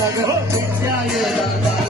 那个天下。